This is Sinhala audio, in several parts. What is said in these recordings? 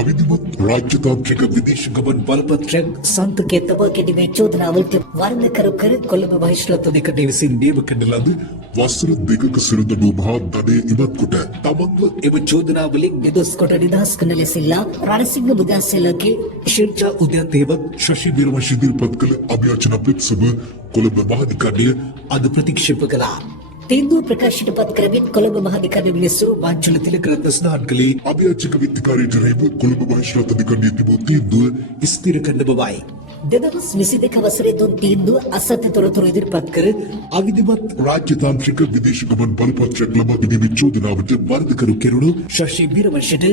අවිධිමත් රාජ්‍යතාන්ත්‍රික විදේශ ගමන් බලපත්‍රයක් සන්තකයේ තබා ගැනීමේ චෝදනාවලට වර්ණකරු කර කොළඹ මහේස්ත්‍රාත් අධිකරණය විසින් නියම කරන ලද වසර දෙකක සිරදඩු මහා ධනය ඉවත් කොට තමන්ව එම චෝදනාවලින් නිදොස් කොට නිදහස් කරන ලෙසිල්ලා රණසිංහ මුදාසලගේ ශිල්චා උද්‍යන්තේවත් ශශි විරමශ ඉදිරිපත් කළ අභියාචන පිටසම කොළඹ මහාධිකරණය අද ප්‍රතික්ෂේප කළා. තීන්දුව ප්‍රකාශයට පත් කරමින් කොළඹ මහාධිකරණය විසිරු මංජුල තිලකරත්න ස්නාන් කළේ අභියාචක විත්තිකාරයට රැහිව කොළඹ මහේස්ත්‍රාත් අධිකරණයේ තිබූ තීන්දුව ස්ථිර කරන බවයි. 2022 වසරේ දුන් තීන්දුව අසත්‍ය තොරතුරු ඉදිරිපත් කර අවිධිමත් රාජ්‍යතාන්ත්‍රික විදේශ ගමන් බලපත්‍රයක් ලබා ගැනීමේ චෝදනාවට වර්ධකරු කෙරුණු ශශි විරමශට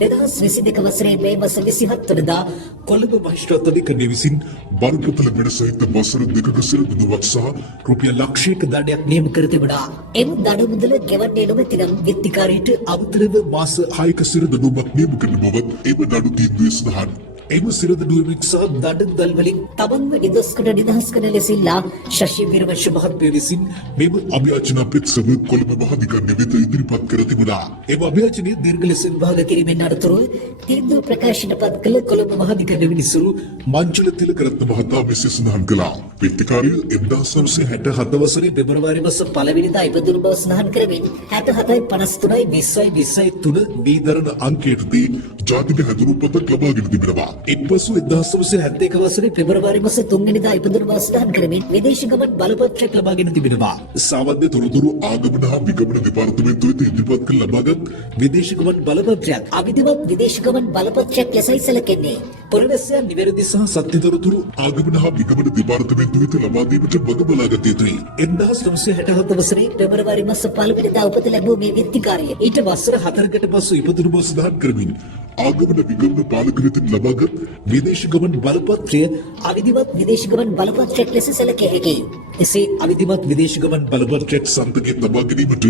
2022 වසරේ මේ මාස 27 වෙනිදා කොළඹ මහේස්ත්‍රාත් අධිකරණය විසින් බරපතල වැඩ සහිත වසර දෙකක සිරදඩුවක් සහ රුපියල් ලක්ෂයක දඩයක් නියම කර තිබුණා. එම දඩ මුදල ගෙවන්නේ නොමැති නම් විත්තිකාරයට අමතරව මාස 6ක සිරදඩුවක් නියම කරන බවත් එම නඩු තීන්දුවේ සඳහන්. එම සිරදඩුවෙන් සහ දඩ වලින් තමන්ව නිදොස් කොට නිදහස් කරන ලෙසිල්ලා ශශි විරමශ මහත්මිය විසින් මෙම අභියාචන පිටසම කොළඹ මහාධිකරණය වෙත ඉදිරිපත් කර තිබුණා. එම අභියාචනයේ දීර්ඝ ලෙස විභාග කිරීමෙන් අනතුරුව තීන්දුව ප්‍රකාශයට පත් කළ කොළඹ මහාධිකරණය විනිසුරු මංජුල තිලකරත්න මහතා මෙසේ සඳහන් කළා. විත්තිකාරිය 1967 වසරේ පෙබරවාරි මාස 1 වෙනිදා ඉපදුණු බව සඳහන් කරමින් 67.53.20.23 වීදරන අංකයටදී ජාතික හැදුරු පොතක් ලබාගෙන තිබෙනවා. ඉන්පසු 1971 වසරේ පෙබරවාරි මාස 3 වෙනිදා ඉපදුණු බව සඳහන් කරමින් විදේශ ගමන් බලපත්‍රයක් ලබාගෙන තිබෙනවා. සාවද්‍ය තොරතුරු ආගමන හා විගමන දෙපාර්තමේන්තුව වෙත ඉදිරිපත් කළ ලබාගත් විදේශ ගමන් බලපත්‍රයක් අවිධිමත් විදේශ ගමන් බලපත්‍රයක් ලෙසයි සැලකෙන්නේ. පුරවැසියන් නිවැරදි සහ සත්‍ය තොරතුරු ආගමන හා විගමන දෙපාර්තමේන්තුව වෙත ලබා දීමට වග බලාගත යුතුයි. 1967 වසරේ පෙබරවාරි මාස 5 වෙනිදා උපත ලැබූ මේ විත්තිකාරිය ඊට වසර 4කට පසු ඉපදුණු බව සඳහන් කරමින් ආගමන විගමන පාලක වෙතින් ලබාගත් විදේශ ගමන් බලපත්‍රය අවිධිමත් විදේශ ගමන් බලපත්‍රයක් ලෙස සැලකිය හැකියි. එසේ අවිධිමත් විදේශ ගමන් බලපත්‍රයක් සන්තකයේ තබා ගැනීමට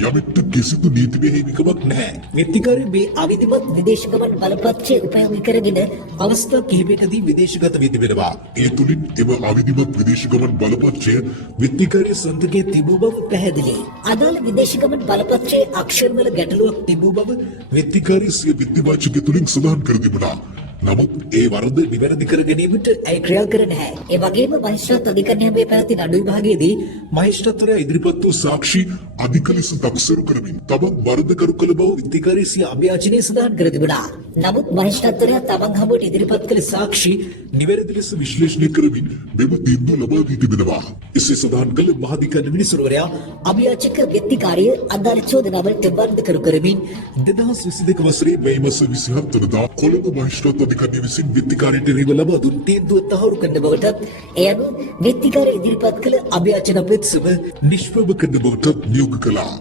යමෙක්ට කිසිදු නීතිමය හිමිකමක් නැහැ. විත්තිකාරය මේ අවිධිමත් විදේශ ගමන් බලපත්‍රය උපයෝගී කරගෙන අවස්ථා කිහිපයකදී විදේශගත වී තිබෙනවා. ඒ තුලින් එම අවිධිමත් විදේශ ගමන් බලපත්‍රය විත්තිකාරය සන්තකයේ තිබූ බව පැහැදිලියි. අදාළ විදේශ ගමන් බලපත්‍රයේ අක්ෂරවල ගැටලුවක් තිබූ බව විත්තිකාරය සිය විත්තිවාචකය තුලින් සඳහන් කර තිබුණා. නමුත් ඒ වරද නිවැරදි කර ගැනීමට ඇය ක්‍රියා කර නැහැ. ඒ වගේම මහේස්ත්‍රාත් අධිකරණයේ පැවති නඩු විභාගයේදී මහේස්ත්‍රාත්වරයා ඉදිරිපත් වූ සාක්ෂි අධික ලෙස තක්සේරු කරමින් තමන් වරදකරු කළ බව විත්තිකාරී සිය අභියාචනයේ සඳහන් කර තිබුණා. නමුත් මහේස්ත්‍රාත්වරයා තමන් හමුවට ඉදිරිපත් කළ සාක්ෂි නිවැරදි ලෙස විශ්ලේෂණය කරමින් මෙම තීන්දුව ලබා දී තිබෙනවා. එසේ සඳහන් කළ මහාධිකරණ විනිසුරුවරයා අභියාචක විත්තිකාරිය අදාළ චෝදනාවලට වර්ධකරු කරමින් 2022 වසරේ මේ මාස 27 වෙනිදා කොළඹ මහේස්ත්‍රාත් අධිකරණය විසින් විත්තිකාරයට එරෙහිව ලබා දුන් තීන්දුව තහවුරු කරන බවටත් එය අනුව විත්තිකාරය ඉදිරිපත් කළ අභියාචන පිටසම නිෂ්ප්‍රභ කරන බවට නියෝග කළා.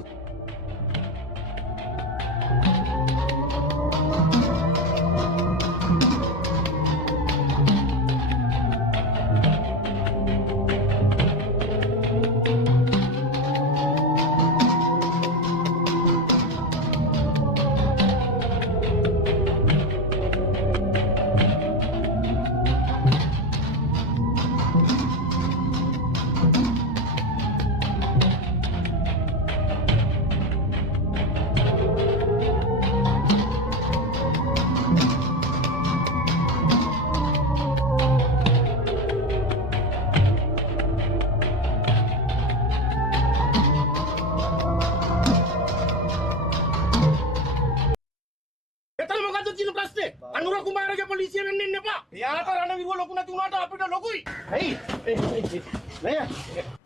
අනුර කුමාරගේ පොලිසිය වෙන්න එන්න එපා. එයාට රණ විරුව ලොකු නැති වුණාට අපිට ලොකුයි. ඇයි? නෑ.